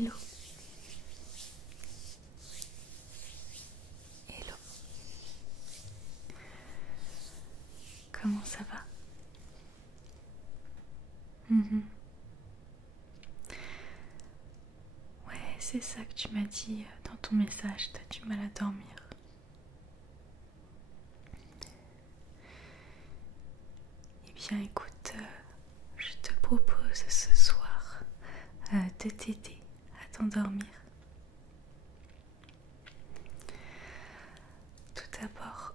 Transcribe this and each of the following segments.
Hello. Hello. Comment ça va? Ouais, c'est ça que tu m'as dit dans ton message, t'as du mal à dormir. Eh bien écoute, je te propose ce soir de t'aider à t'endormir. Tout d'abord,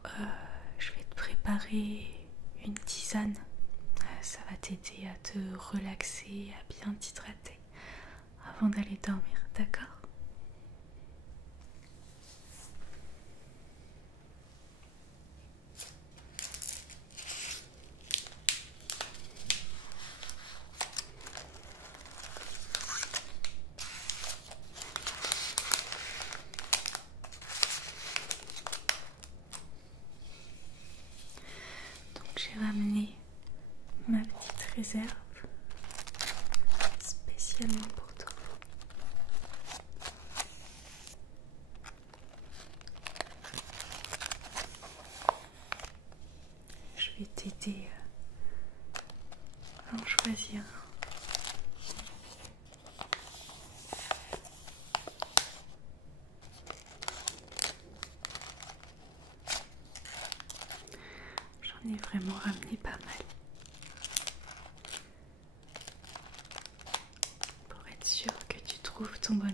je vais te préparer une tisane. Ça va t'aider à te relaxer, à bien t'hydrater avant d'aller dormir, d'accord? Donc j'ai ramené ma petite réserve spécialement pour toi. Je vais t'aider à en choisir un. J'en ai vraiment ramené pas mal pour être sûr que tu trouves ton bonheur.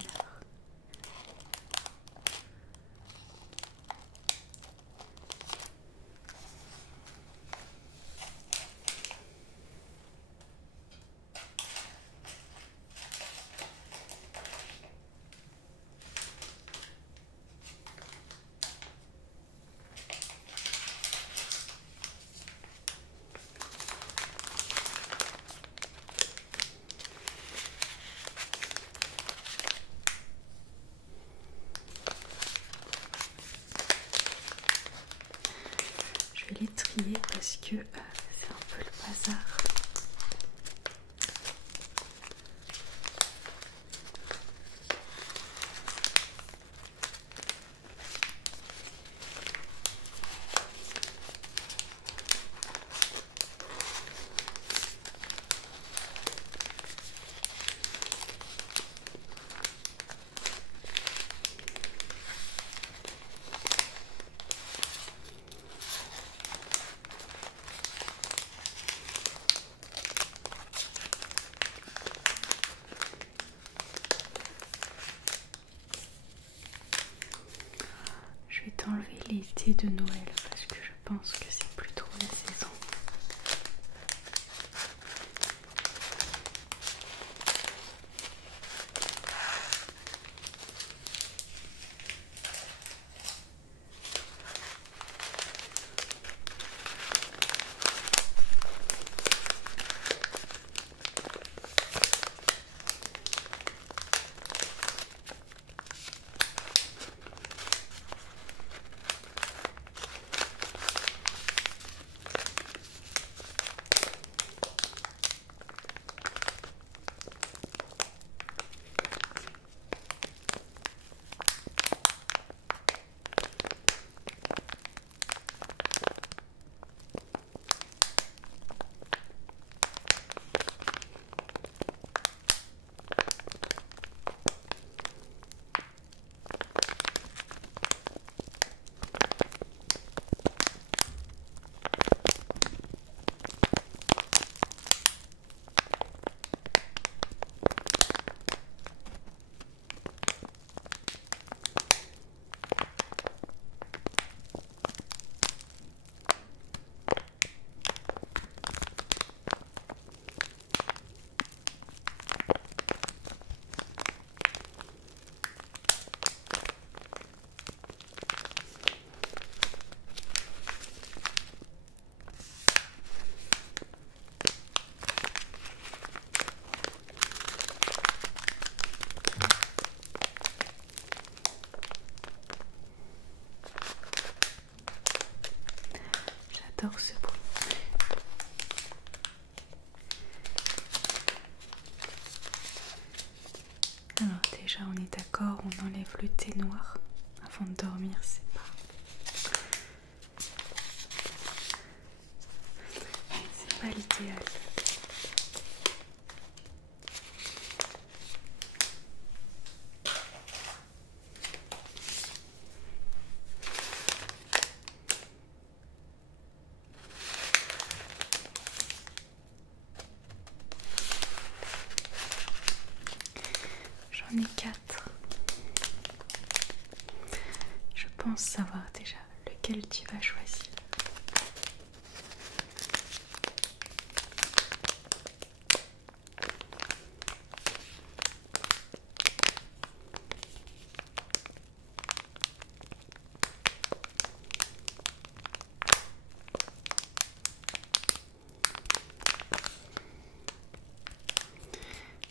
Je vais les trier parce que c'est un peu le bazar. Je vais t'enlever les thés de Noël parce que je pense que c'est plus trop la saison. Déjà, on est d'accord, on enlève le thé noir avant de dormir, c'est pas l'idéal. J'en ai 4. Je pense savoir déjà lequel tu vas choisir.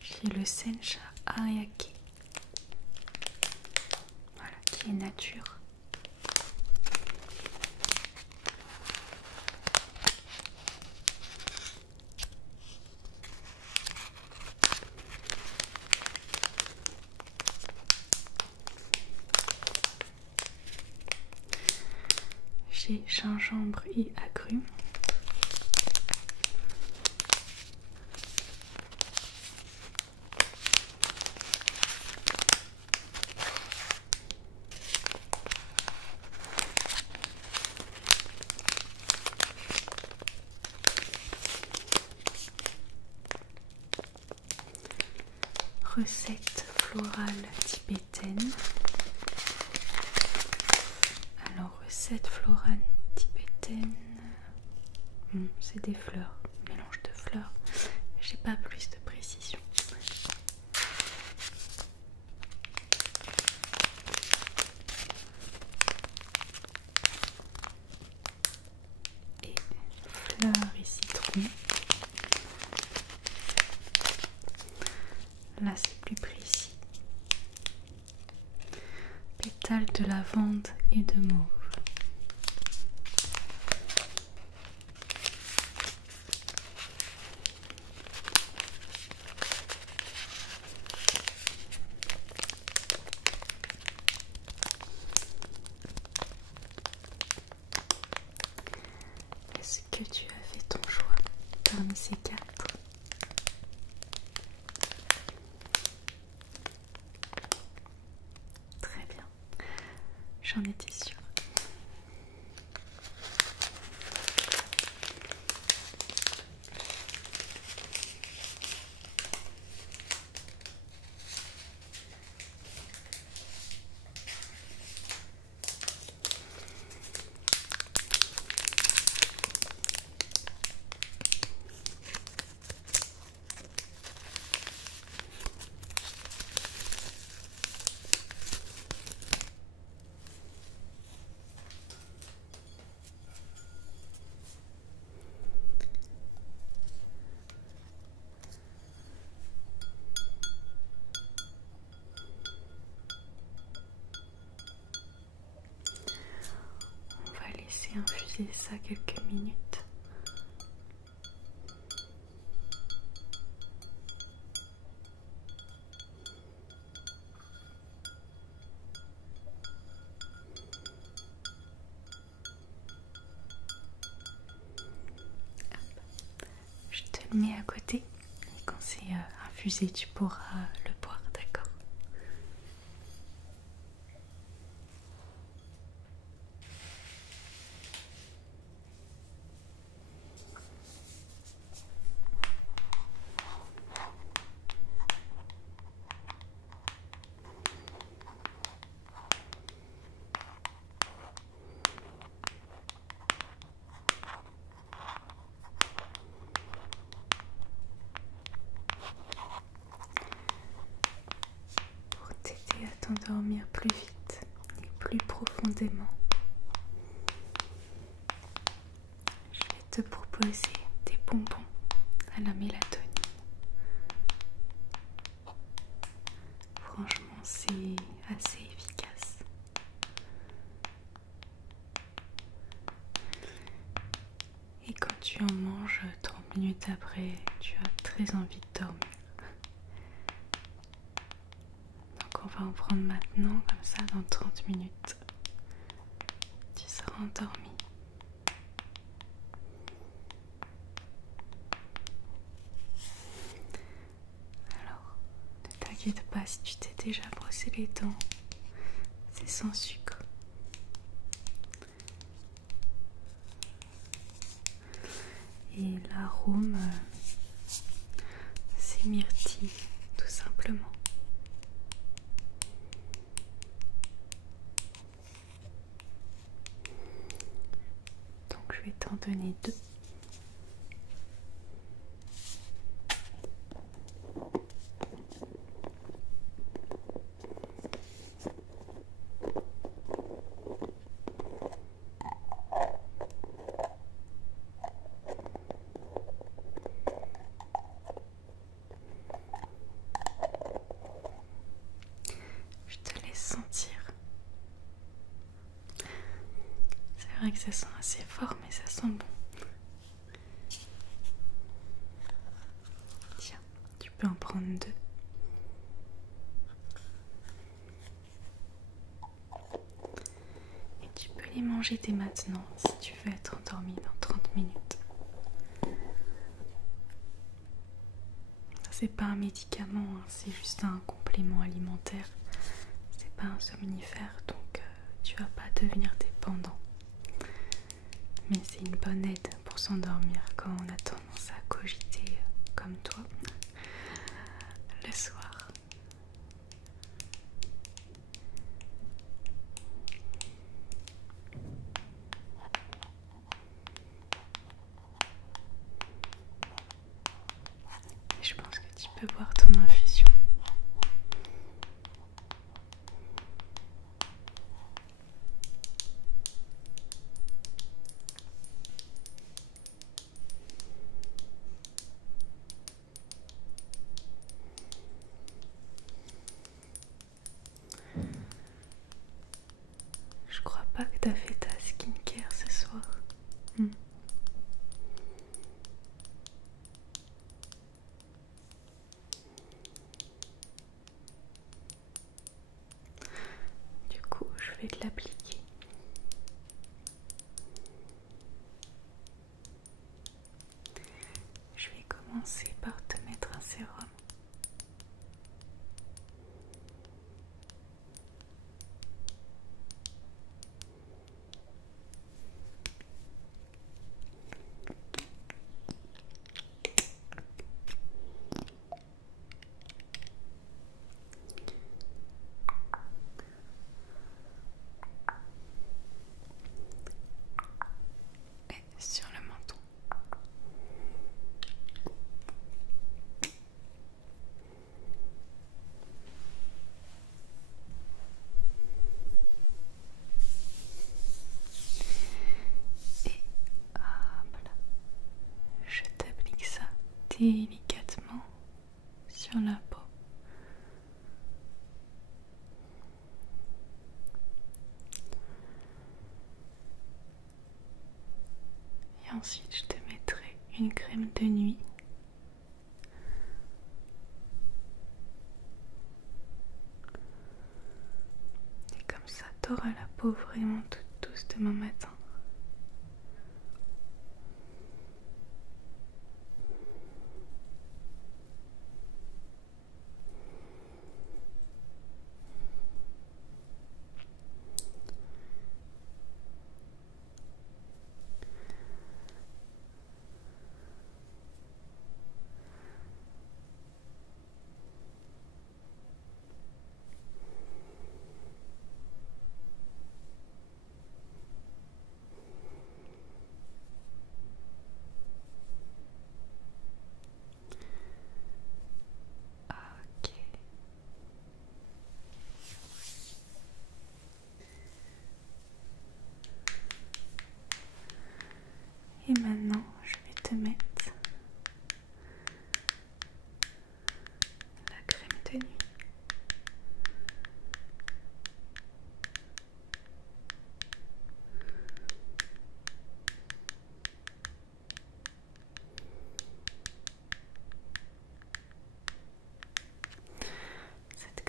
J'ai le Sencha Ariake, voilà, qui est nature. J'ai gingembre et agrumes. Recette florale tibétaine. Alors, recette florale tibétaine, c'est des fleurs, mélange de fleurs. J'ai pas plus de précision. Et fleurs et citron. Là, c'est plus précis. Pétales de lavande et de mauve. Est-ce que tu as fait ton choix parmi ces 4? Très bien, j'en étais sûre. Laisser infuser ça quelques minutes. Je te le mets à côté et quand c'est infusé, tu pourras le boire, d'accord? Pour t'aider à t'endormir plus vite et plus profondément, je vais te proposer des bonbons à la mélatonine. Franchement, c'est assez efficace. Et quand tu en manges 30 minutes après, tu as très envie de dormir. Donc Donc on va en prendre maintenant, comme ça dans 30 minutes. Tu seras endormi. Alors, ne t'inquiète pas si tu t'es déjà brossé les dents. C'est sans sucre. Et l'arôme, c'est myrtille, tout simplement. Donc je vais t'en donner 2. Je te laisse sentir. C'est vrai que ça sent assez fort, mais ça sent bon. Tiens, tu peux en prendre 2. Et tu peux les manger dès maintenant si tu veux être endormi dans 30 minutes. C'est pas un médicament, hein, c'est juste un complément alimentaire. C'est pas un somnifère, donc tu vas pas devenir dépendant. Mais c'est une bonne aide pour s'endormir quand on a tendance à cogiter comme toi le soir. Et je pense que tu peux boire ton infusion. Je crois pas que t'as fait ta skincare ce soir. Du coup, je vais te l'appliquer. Je vais commencer par te mettre un sérum. Et sur le menton. Et hop là. Je t'applique ça délicatement sur la peau. Et ensuite, je te mettrai une crème de nuit. Et comme ça, t'auras la peau vraiment toute douce demain matin.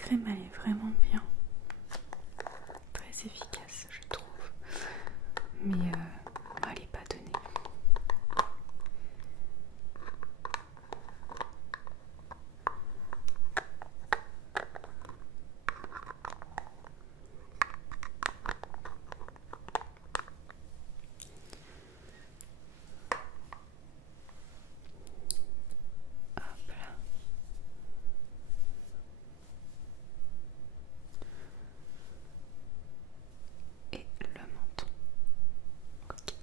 crème elle est vraiment bien, très efficace je trouve, mais elle n'est pas donnée. Hop là. Et le menton. Ok.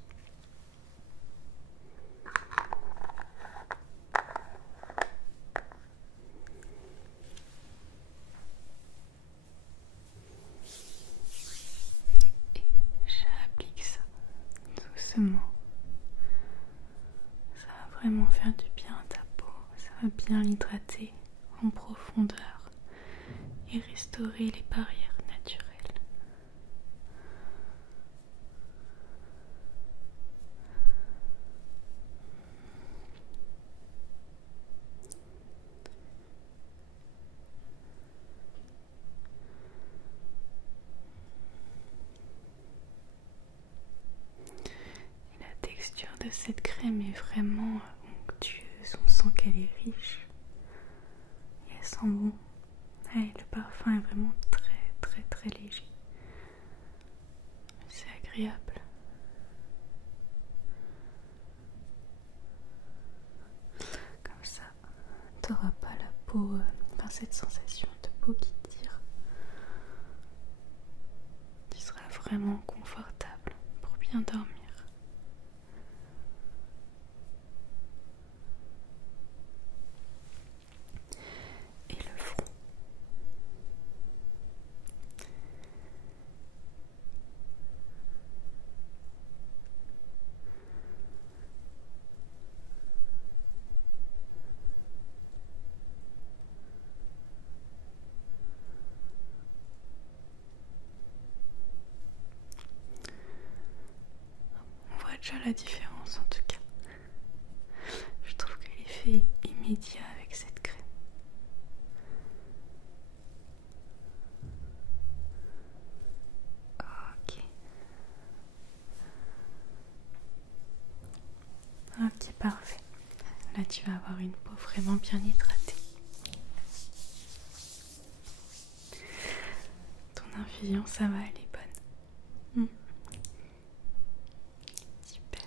Et j'applique ça doucement. Ça va vraiment faire du bien à ta peau. Ça va bien l'hydrater en profondeur et restaurer les barrières naturelles. Et la texture de cette crème est vraiment onctueuse. On sent qu'elle est riche et elle sent bon. Ouais, le parfum est vraiment très très très léger. C'est agréable. Comme ça, tu n'auras pas la peau, cette sensation de peau qui tire. Tu seras vraiment confortable pour bien dormir. Et le front. On voit déjà la différence en tout cas. Je trouve que l'effet est immédiat avec cette crème. Ok. Ok, parfait. Là, tu vas avoir une peau vraiment bien hydratée. Ton infusion, ça va, elle est bonne. Super.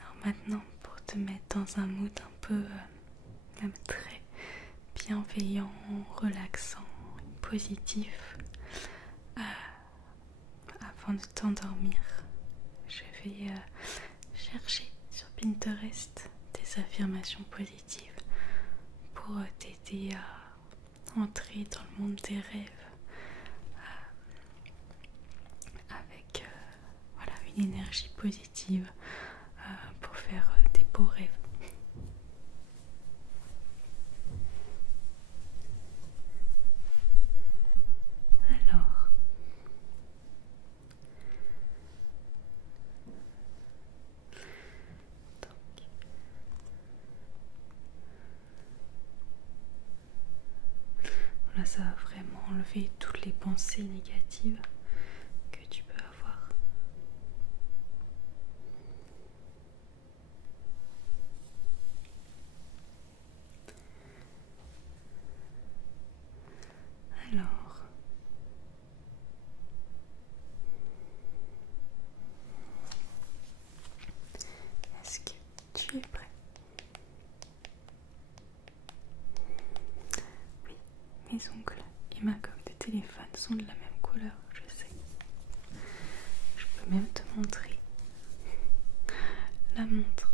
Alors maintenant, pour te mettre dans un mood un peu même très bienveillant, relaxant, positif, avant de t'endormir, je vais chercher sur Pinterest des affirmations positives pour t'aider à entrer dans le monde des rêves avec voilà, une énergie positive pour faire des beaux rêves. Alors, là, ça va vraiment enlever toutes les pensées négatives que tu peux avoir. Alors, est-ce que tu es prêt? Oui, mes ongles et ma coque de téléphone sont de la même couleur, je sais. Je peux même te montrer la montre.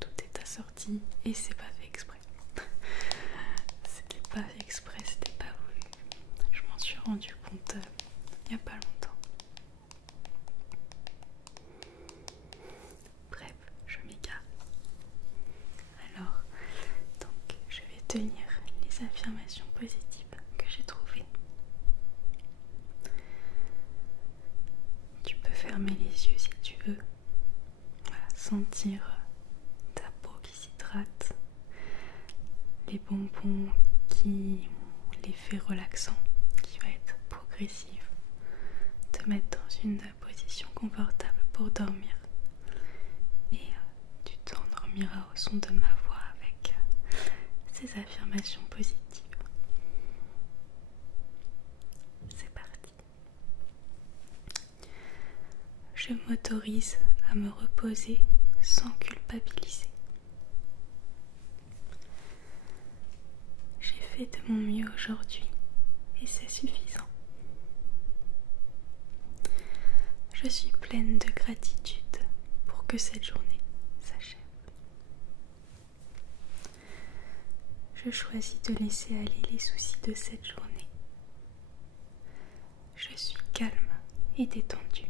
Tout est assorti et c'est pas fait exprès. C'était pas fait exprès, c'était pas voulu. Je m'en suis rendu compte il n'y a pas longtemps. Bref, je m'égare. Alors, donc, je vais te lire les affirmations positives que j'ai trouvées. Tu peux fermer les yeux si tu veux. Voilà, sentir ta peau qui s'hydrate, les bonbons qui ont l'effet relaxant, qui va être progressif, te mettre dans une position confortable pour dormir. Et tu t'endormiras au son de ma voix avec ces affirmations positives. C'est parti. Je m'autorise à me reposer sans culpabiliser. J'ai fait de mon mieux aujourd'hui et c'est suffisant. Je suis pleine de gratitude pour que cette journée s'achève. Je choisis de laisser aller les soucis de cette journée. Je suis calme et détendue.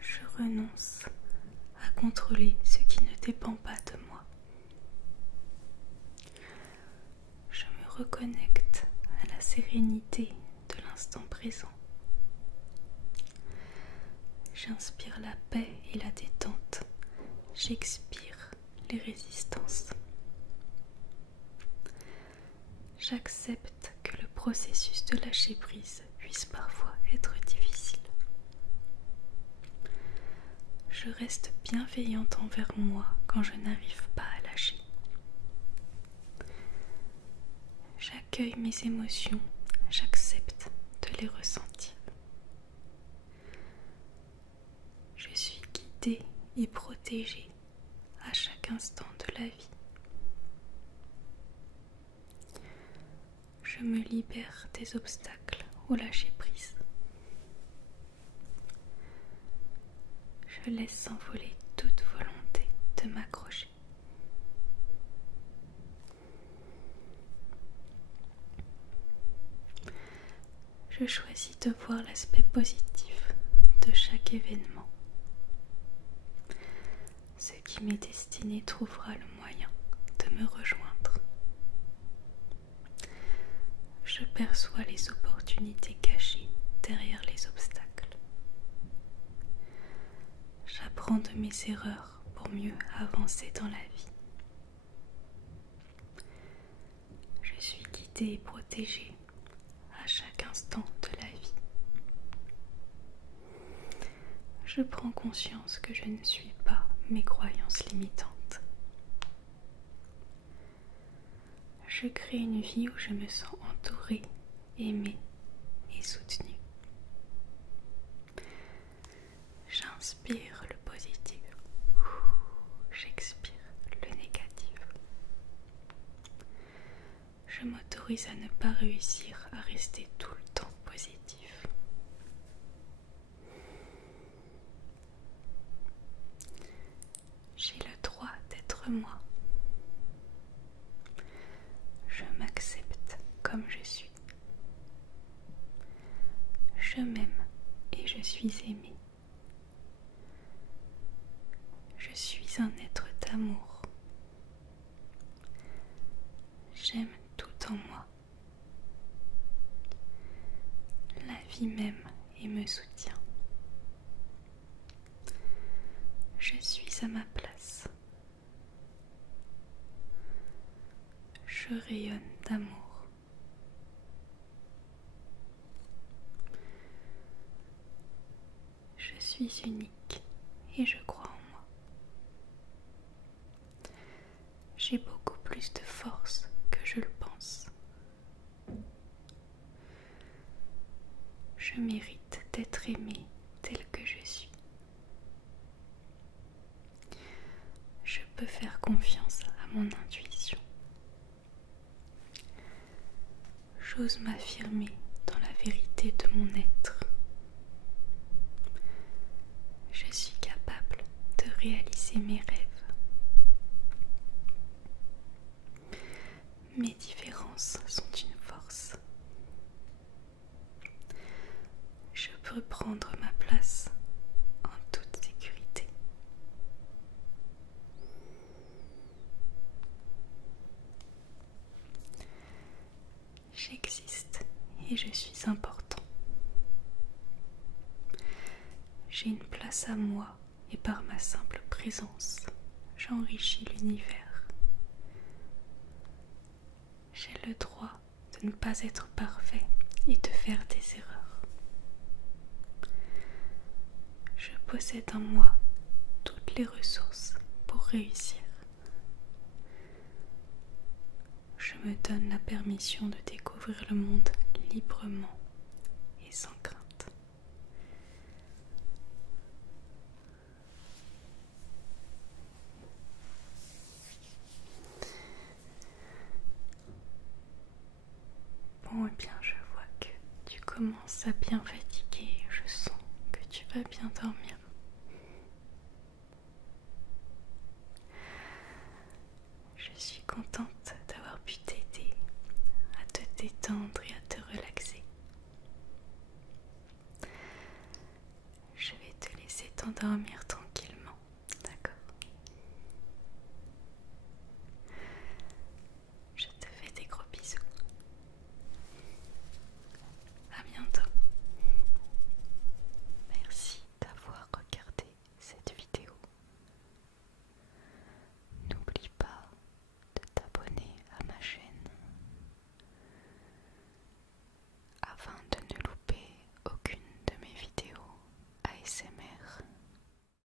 Je renonce à contrôler ce qui ne dépend pas de moi. Je me reconnecte à la sérénité de l'instant présent. J'inspire la paix et la détente. J'expire les résistances. J'accepte que le processus de lâcher prise puisse parfois être difficile. Je reste bienveillante envers moi quand je n'arrive pas à lâcher. J'accueille mes émotions, j'accepte de les ressentir. Je suis guidée et protégée à chaque instant de la vie. Je me libère des obstacles au lâcher-prise. Je laisse s'envoler toute volonté de m'accrocher. Je choisis de voir l'aspect positif de chaque événement. Ce qui m'est destiné trouvera le moyen de me rejoindre. Je perçois les opportunités cachées derrière les obstacles. J'apprends de mes erreurs pour mieux avancer dans la vie. Je suis guidée et protégée à chaque instant de la vie. Je prends conscience que je ne suis pas mes croyances limitantes. Je crée une vie où je me sens entourée, aimée et soutenue. J'inspire le positif, j'expire le négatif. Je m'autorise à ne pas réussir à rester tout le temps positif. J'ai le droit d'être moi. Je m'accepte comme je suis. Je m'aime et je suis aimée. Je suis un être d'amour. J'aime tout en moi. La vie m'aime et me soutient. Je suis à ma place. Je rayonne d'amour. Je suis unique et je crois en moi. J'ai beaucoup plus de force que je le pense. Je mérite d'être aimée telle que je suis. Je peux faire confiance à mon intuition. J'ose m'affirmer dans la vérité de mon être. Je suis capable de réaliser mes rêves. Mes différences sont une force. Je peux prendre ma place en toute sécurité. et je suis important. J'ai une place à moi et par ma simple présence, j'enrichis l'univers. J'ai le droit de ne pas être parfait et de faire des erreurs. Je possède en moi toutes les ressources pour réussir. Je me donne la permission de découvrir le monde librement et sans crainte. Bon, eh bien, je vois que tu commences à bien fatiguer. Je sens que tu vas bien dormir. Je suis contente d'avoir pu t'aider à te détendre et à te relaxer. Je vais te laisser t'endormir